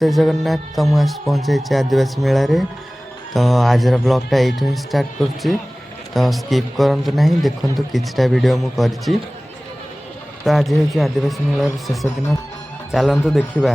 जय जगन्नाथ। तो मुझे पहुँचे आदिवासी मेला तो आज ब्लॉगटा ये स्टार्ट करुच्ची। तो स्किप करंतु नहीं, देखंतु किछटा वीडियो मु करची। तो आज हूँ आदिवासी मेलार शेष दिन, चलतु देखा।